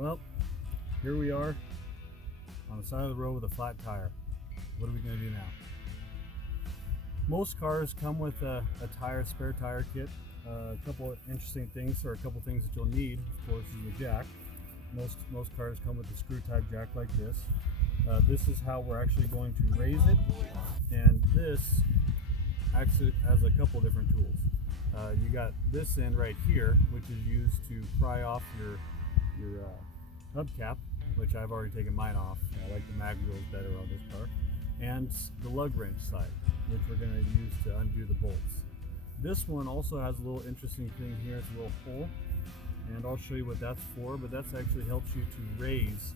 Well, here we are on the side of the road with a flat tire. What are we going to do now? Most cars come with a spare tire kit. A couple of interesting things, or a couple things that you'll need, of course, is the jack. Most cars come with a screw type jack like this. This is how we're actually going to raise it, and this actually has a couple different tools. You got this end right here, which is used to pry off your hubcap, which I've already taken mine off. I like the mag wheels better on this car. And the lug wrench side, which we're going to use to undo the bolts. This one also has a little interesting thing here. It's a little hole, and I'll show you what that's for, but that's actually helps you to raise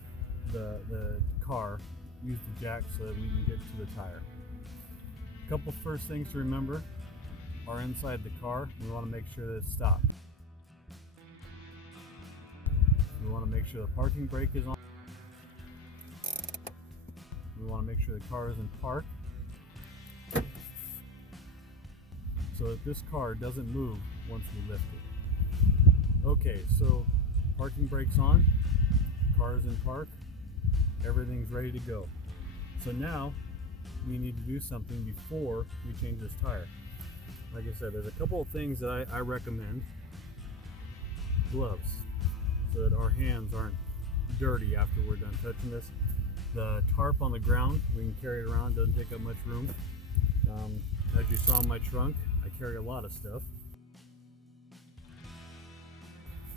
the car, use the jack so that we can get to the tire. A couple first things to remember are inside the car. We want to make sure that it's stopped. We want to make sure the parking brake is on. We want to make sure the car is in park so that this car doesn't move once we lift it. Okay, so parking brake's on, car is in park, everything's ready to go. So now we need to do something before we change this tire. Like I said, there's a couple of things that I recommend. Gloves, so that our hands aren't dirty after we're done touching this. The tarp on the ground, we can carry it around, doesn't take up much room. As you saw in my trunk, I carry a lot of stuff.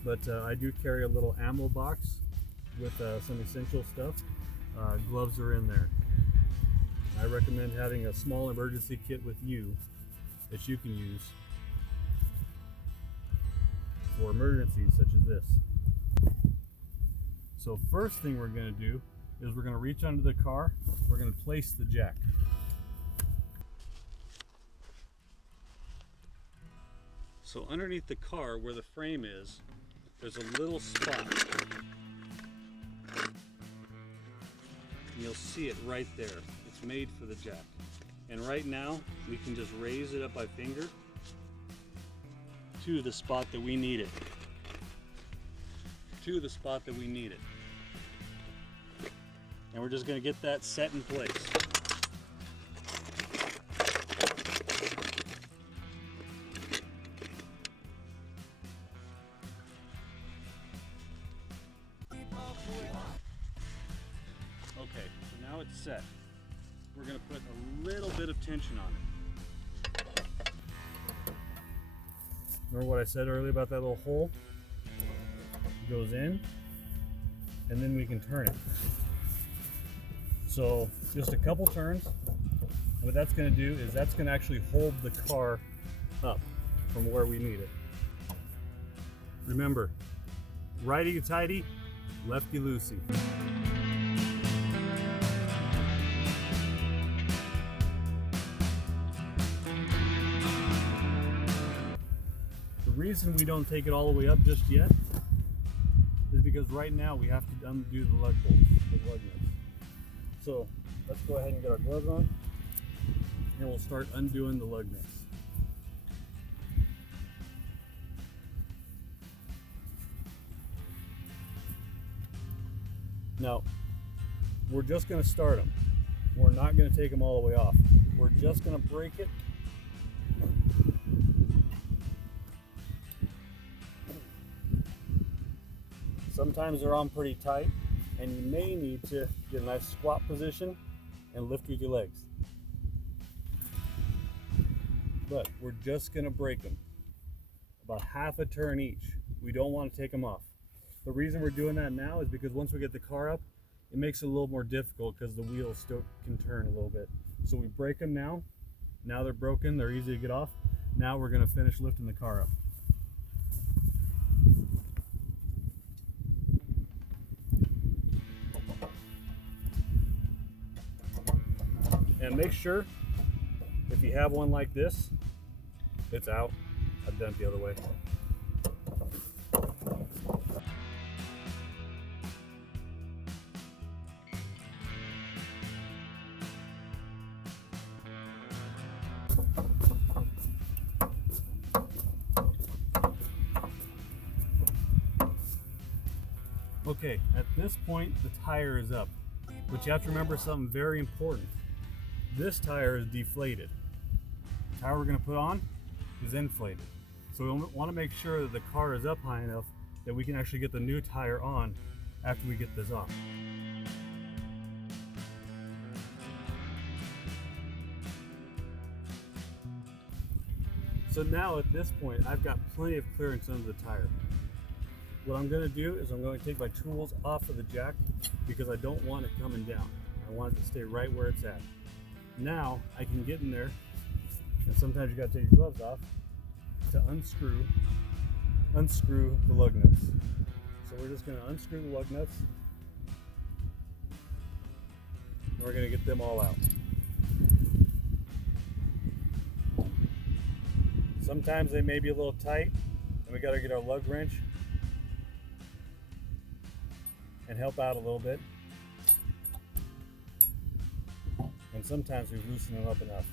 But I do carry a little ammo box with some essential stuff. Gloves are in there. I recommend having a small emergency kit with you that you can use for emergencies such as this. So first thing we're going to do is we're going to reach under the car, we're going to place the jack. So underneath the car where the frame is, there's a little spot. You'll see it right there. It's made for the jack. And right now, we can just raise it up by finger to the spot that we need it. To the spot that we need it. And we're just going to get that set in place. Okay, so now it's set. We're going to put a little bit of tension on it. Remember what I said earlier about that little hole? It goes in, and then we can turn it. So just a couple turns. What that's going to do is that's going to actually hold the car up from where we need it. Remember, righty-tighty, lefty-loosey. The reason we don't take it all the way up just yet is because right now we have to undo the lug bolts, the lug nuts. So let's go ahead and get our gloves on, and we'll start undoing the lug nuts. Now, we're just going to start them. We're not going to take them all the way off. We're just going to break it. Sometimes they're on pretty tight, and you may need to get a nice squat position and lift with your legs. But we're just going to break them. About half a turn each. We don't want to take them off. The reason we're doing that now is because once we get the car up, it makes it a little more difficult because the wheels still can turn a little bit. So we break them now. Now they're broken, they're easy to get off. Now we're going to finish lifting the car up. And make sure, if you have one like this, it's out. I've done it the other way. Okay, at this point the tire is up, but you have to remember something very important. This tire is deflated. The tire we're going to put on is inflated. So we want to make sure that the car is up high enough that we can actually get the new tire on after we get this off. So now at this point I've got plenty of clearance under the tire. What I'm going to do is I'm going to take my tools off of the jack because I don't want it coming down. I want it to stay right where it's at. Now I can get in there, and sometimes you got to take your gloves off to unscrew the lug nuts. So we're just going to unscrew the lug nuts, and we're going to get them all out. Sometimes they may be a little tight, and we got to get our lug wrench and help out a little bit. And sometimes we loosen them up enough.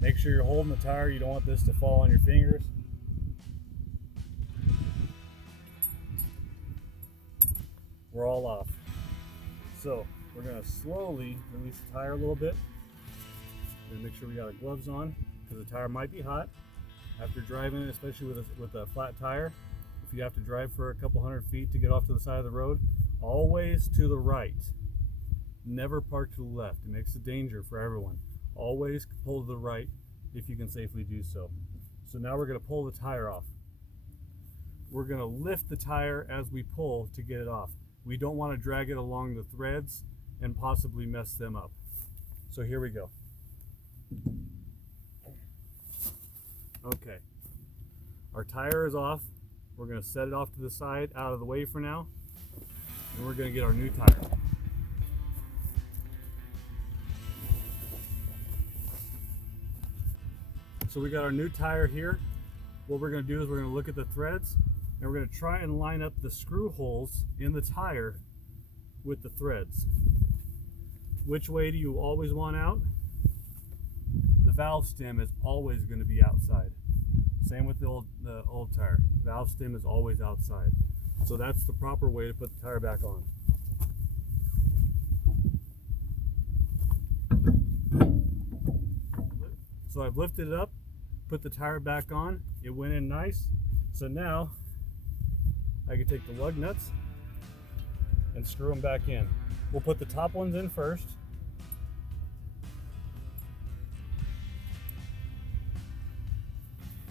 Make sure you're holding the tire. You don't want this to fall on your fingers. We're all off. So we're going to slowly release the tire a little bit. We're going to make sure we got our gloves on because the tire might be hot. After driving it, especially with a flat tire, if you have to drive for a couple hundred feet to get off to the side of the road, always to the right. Never park to the left. It makes a danger for everyone. Always pull to the right if you can safely do so. So now we're going to pull the tire off. We're going to lift the tire as we pull to get it off. We don't want to drag it along the threads and possibly mess them up. So here we go. Okay, our tire is off. We're going to set it off to the side, out of the way for now, and we're going to get our new tire. So we got our new tire here. What we're going to do is we're going to look at the threads, and we're going to try and line up the screw holes in the tire with the threads. Which way do you always want out? The valve stem is always going to be outside. Same with the old tire. Valve stem is always outside. So that's the proper way to put the tire back on. So I've lifted it up, put the tire back on. It went in nice. So now I can take the lug nuts and screw them back in. We'll put the top ones in first.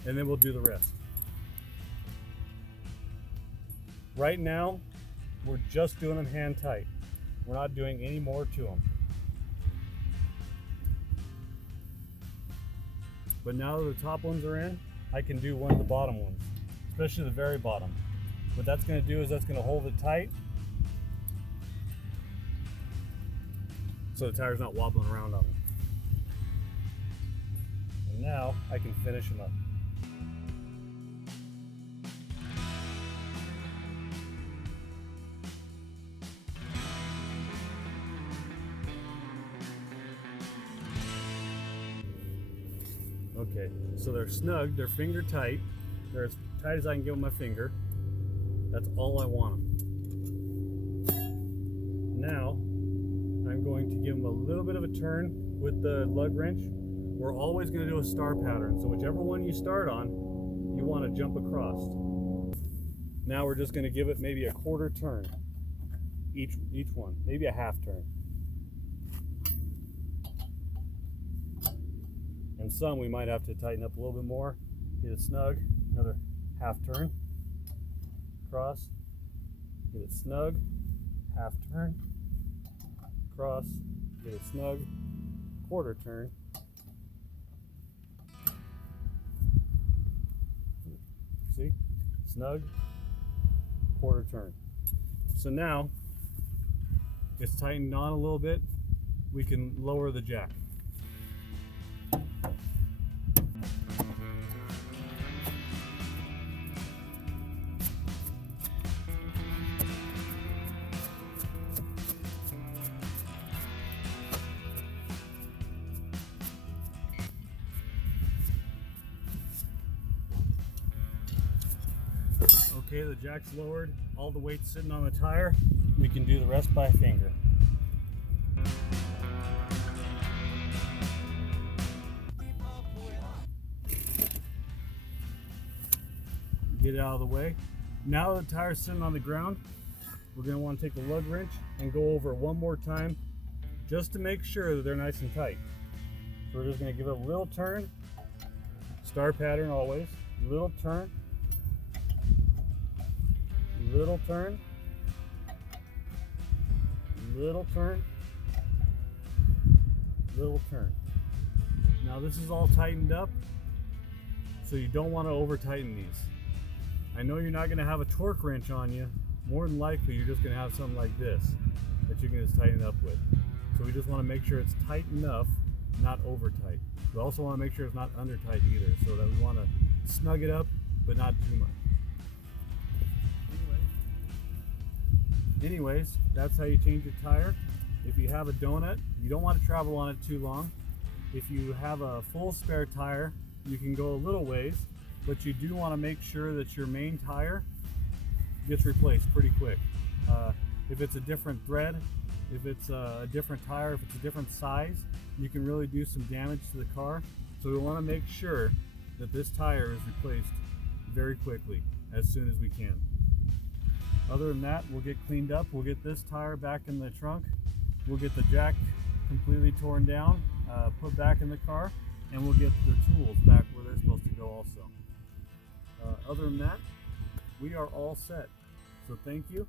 And then we'll do the rest. Right now, we're just doing them hand tight. We're not doing any more to them. But now that the top ones are in, I can do one of the bottom ones, especially the very bottom. What that's going to do is that's going to hold it tight so the tire's not wobbling around on it. And now I can finish them up. Okay, so they're snug, they're finger tight. They're as tight as I can get with my finger. That's all I want them. Now, I'm going to give them a little bit of a turn with the lug wrench. We're always going to do a star pattern, so whichever one you start on, you want to jump across. Now we're just going to give it maybe a quarter turn, each one, maybe a half turn. And some we might have to tighten up a little bit more, get it snug, another half turn, cross, get it snug, half turn, cross, get it snug, quarter turn, see, snug, quarter turn. So now it's tightened on a little bit, we can lower the jack. Okay, the jack's lowered, all the weight's sitting on the tire. We can do the rest by finger. Get it out of the way. Now the tire's sitting on the ground, we're going to want to take the lug wrench and go over one more time just to make sure that they're nice and tight. So we're just going to give it a little turn, star pattern always, little turn, little turn, little turn, little turn. Now this is all tightened up, so you don't want to over tighten these. I know you're not going to have a torque wrench on you. More than likely you're just going to have something like this that you can just tighten it up with. So we just want to make sure it's tight enough, not over tight. We also want to make sure it's not under tight either, so that we want to snug it up but not too much. Anyways, that's how you change your tire. If you have a donut, you don't want to travel on it too long. If you have a full spare tire, you can go a little ways, but you do want to make sure that your main tire gets replaced pretty quick. If it's a different thread, if it's a different tire, if it's a different size, you can really do some damage to the car. So we want to make sure that this tire is replaced very quickly, as soon as we can. Other than that, we'll get cleaned up. We'll get this tire back in the trunk. We'll get the jack completely torn down, put back in the car, and we'll get the tools back where they're supposed to go also. Other than that, we are all set. So thank you.